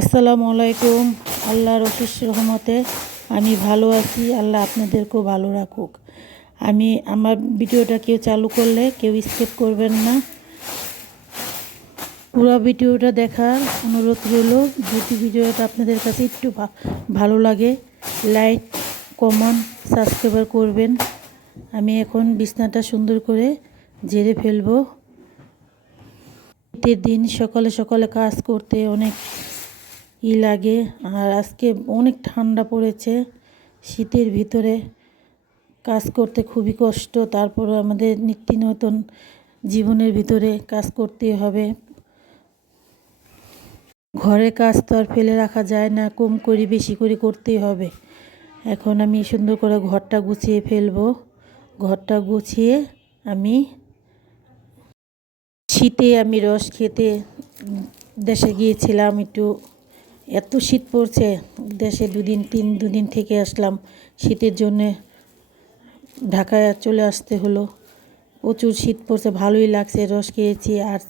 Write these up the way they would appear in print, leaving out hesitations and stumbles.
আসসালামু আলাইকুম। আল্লাহর অশেষ রহমতে আমি ভালো আছি। আল্লাহ আপনাদেরকেও ভালো রাখুক। আমার ভিডিওটা কেউ চালু করলে কেউ স্কিপ করবেন না, পুরো ভিডিওটা দেখার অনুরোধ রইল। যদি ভিডিওটা আপনাদের কাছে একটু ভালো লাগে, লাইক, কমেন্ট, সাবস্ক্রাইব করবেন। আমি এখন বিছনাটা সুন্দর করে ঝেড়ে ফেলবো। শীতের দিন সকালে সকালে কাজ করতে অনেক লাগে, আর আজকে অনেক ঠান্ডা পড়েছে। শীতের ভিতরে কাজ করতে খুবই কষ্ট। তারপর আমাদের নিত্য নতুন জীবনের ভিতরে কাজ করতে হবে। ঘরের কাজ তো আর ফেলে রাখা যায় না, কম করে বেশি করে করতেই হবে। এখন আমি সুন্দর করে ঘরটা গুছিয়ে ফেলবো। ঘরটা গুছিয়ে আমি শীতে রস খেতে দেশে গিয়েছিলাম। এত শীত পড়ছে, দেশে দুদিন থেকে আসলাম। শীতের জন্যে ঢাকায় চলে আসতে হলো। প্রচুর শীত পড়ছে, ভালোই লাগছে, রস খেয়েছি। আর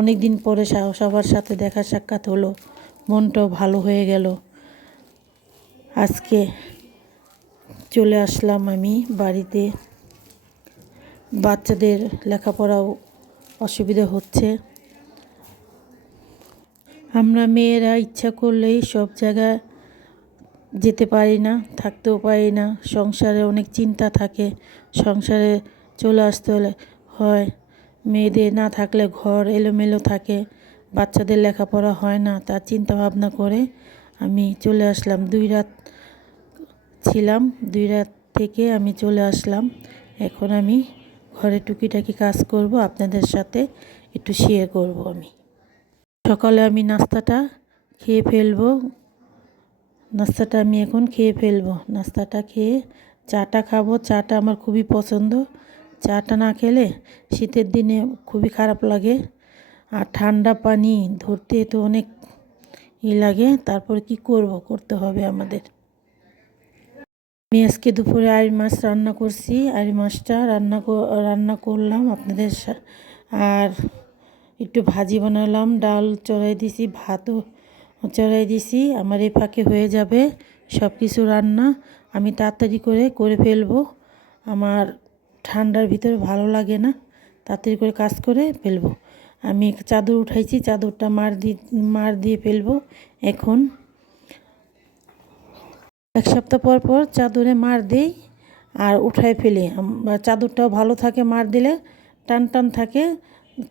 অনেক দিন পরে সবার সাথে দেখা সাক্ষাৎ হলো, মনটাও ভালো হয়ে গেল। আজকে চলে আসলাম আমি বাড়িতে। বাচ্চাদের লেখাপড়াও অসুবিধা হচ্ছে। আমরা মেয়েরা ইচ্ছা করলেই সব জায়গায় যেতে পারি না, থাকতেও পারি না। সংসারে অনেক চিন্তা থাকে, সংসারে চলে আসতে হয়। মেয়েদের না থাকলে ঘর এলোমেলো থাকে, বাচ্চাদের লেখাপড়া হয় না। তার চিন্তা ভাবনা করে আমি চলে আসলাম। 2 রাত ছিলাম, 2 রাত থেকে আমি চলে আসলাম। এখন আমি ঘরে টুকিটাকি কাজ করব, আপনাদের সাথে একটু শেয়ার করব। সকালে আমি নাস্তাটা খেয়ে ফেলবো। নাস্তাটা আমি এখন খেয়ে ফেলবো। নাস্তাটা খেয়ে চাটা খাবো। চাটা আমার খুবই পছন্দ। চাটা না খেলে শীতের দিনে খুবই খারাপ লাগে। আর ঠান্ডা পানি ধরতে তো অনেক লাগে। তারপর কি করতে হবে আমাদের। আমি আজকে দুপুরে আড়ি মাছ রান্না করছি। আড়ি মাছটা রান্না করলাম আপনাদের আর একটু ভাজি বানালাম, ডাল চড়াই দিছি, ভাতও চড়াই দিছি। আমার এই ফাঁকে হয়ে যাবে সব কিছু রান্না। আমি তাড়াতাড়ি করে ফেলবো। আমার ঠান্ডার ভিতরে ভালো লাগে না, তাড়াতাড়ি করে কাজ করে ফেলবো। আমি চাদর উঠাইছি, চাদরটা মার দিয়ে ফেলবো। এখন 1 সপ্তাহ পর পর চাদরে মার দিই আর উঠাই ফেলি। চাদরটাও ভালো থাকে, মার দিলে টান থাকে।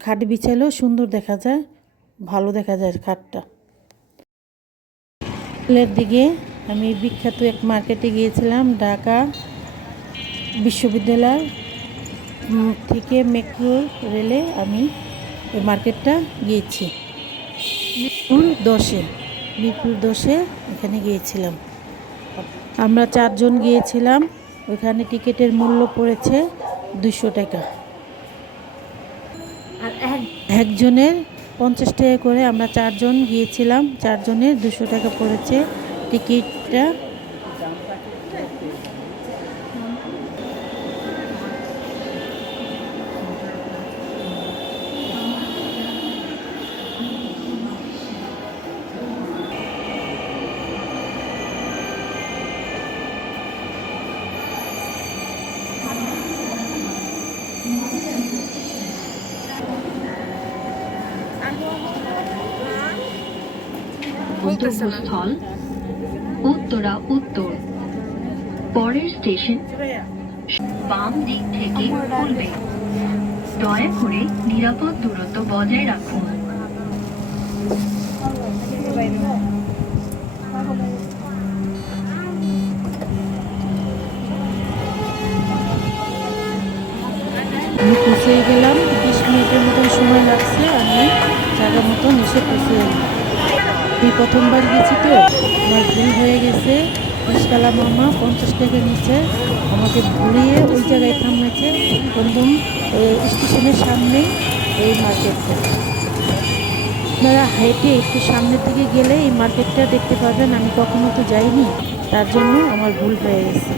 খাট বিছালেও সুন্দর দেখা যায়, ভালো দেখা যায় খাটটা। সকালের দিকে আমি বিখ্যাত এক মার্কেটে গিয়েছিলাম। ঢাকা বিশ্ববিদ্যালয় থেকে মেট্রো রেলে আমি ওই মার্কেটটা গিয়েছি। মিরপুর 10-এ এখানে গিয়েছিলাম। আমরা 4 জন গিয়েছিলাম। ওইখানে টিকিটের মূল্য পড়েছে 200 টাকা। আর একজনের 50 টাকা করে। আমরা 4 জন গিয়েছিলাম, 4 জনের 200 টাকা পড়েছে টিকিটটা। গন্তব্যস্থল উত্তরা উত্তর। পরের স্টেশন বাম দিক থেকে খুলবে। দয়া করে নিরাপদ দূরত্ব বজায় রাখুন। আমি পৌঁছে গেলাম। 20 মিনিটের মতন সময় লাগছে। আমি জায়গা মতন এসে পৌঁছে গেলাম। আমি প্রথমবার গেছি তো আমার ভুল হয়ে গেছে। রিক্সাওয়ালা মামা 50 টাকা নিচে আমাকে ঘুরিয়ে ওই জায়গায় থামিয়েছে, একদম স্টেশনের সামনেই এই মার্কেটটা। আপনারা হেঁটে একটু সামনের দিকে গেলে এই মার্কেটটা দেখতে পাবেন। আমি কখনো তো যাইনি, তার জন্য আমার ভুল হয়ে গেছে।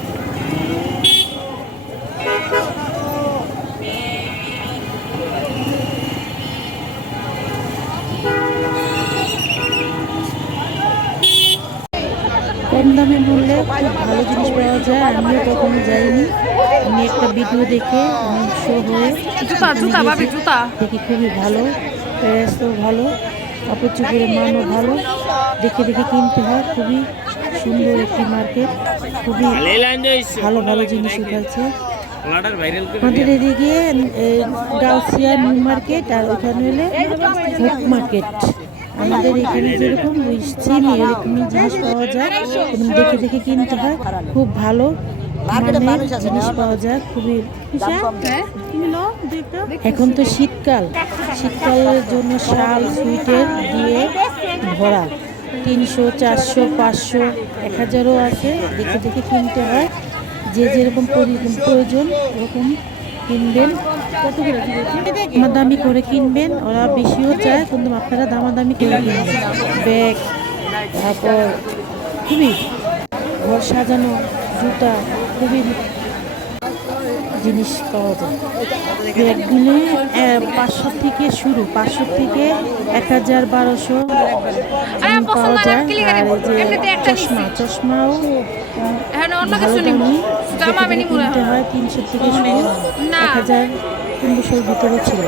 বিনামূল্যে খুব ভালো জিনিস পাওয়া যায়। আমিও কখনো যাইনি, আমি একটা ভিডিও দেখে আমি শো হয়ে দেখি খুবই ভালো, প্রাইসও ভালো, কাপড় চোপড়ের মানও ভালো, দেখে দেখে কিনতে হয়। খুবই সুন্দর একটি মার্কেট, খুবই ভালো ভালো জিনিস উঠাইছে। আমাদের এদিকে গাউসিয়া নিউ মার্কেট আর ওখানে হলে হোপ মার্কেট। আমাদের এখানে যেরকম সিমি এরকমই জিনিস পাওয়া যায়, এবং দেখে দেখে কিনতে হয়। খুব ভালো মানের জিনিস পাওয়া যায়, খুবই। এখন তো শীতকাল, শীতকালের জন্য শাল সুইটের দিয়ে ভরা, 300, 400, 500, 1000ও আছে। দেখে দেখে কিনতে হয়, যে যেরকম প্রয়োজন ওরকম কিনবেন। দামাদামি করে কিনবেন, ওরা বেশিও চায় কিন্তু আপনারা দামাদামি করে কিনবেন। ব্যাগ, তারপর খুবই ঘর সাজানো, জুতা, খুবই জিনিস পাওয়া যায়। ব্যাগগুলো 500 থেকে শুরু, 500 থেকে 1000, 1200 পাওয়া যায়। আর এই যে চশমাও ভালো দামি কিনতে হয়, 300 থেকে শুরু, 1000-1500 ভিতরে ছিল।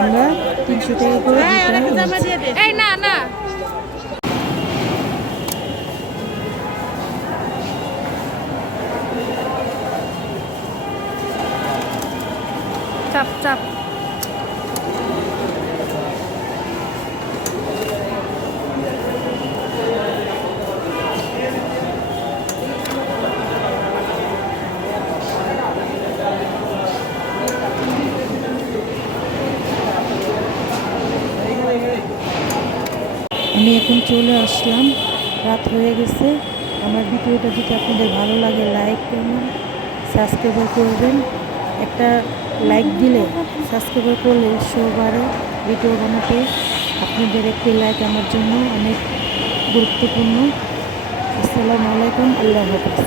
আমরা 300 টাকা করে চাপ চাপ আমি এখন চলে আসলাম, রাত হয়ে গেছে। আমার ভিডিওটা যদি আপনাদের ভালো লাগে লাইক করবেন, সাবস্ক্রাইব করবেন। একটা লাইক দিলে, সাবস্ক্রাইব করলে উৎসাহ বাড়ে ভিডিও বানাতে। আপনাদের একটি লাইক আমার জন্য অনেক গুরুত্বপূর্ণ। আসসালামু আলাইকুম, আল্লাহ হাফেজ।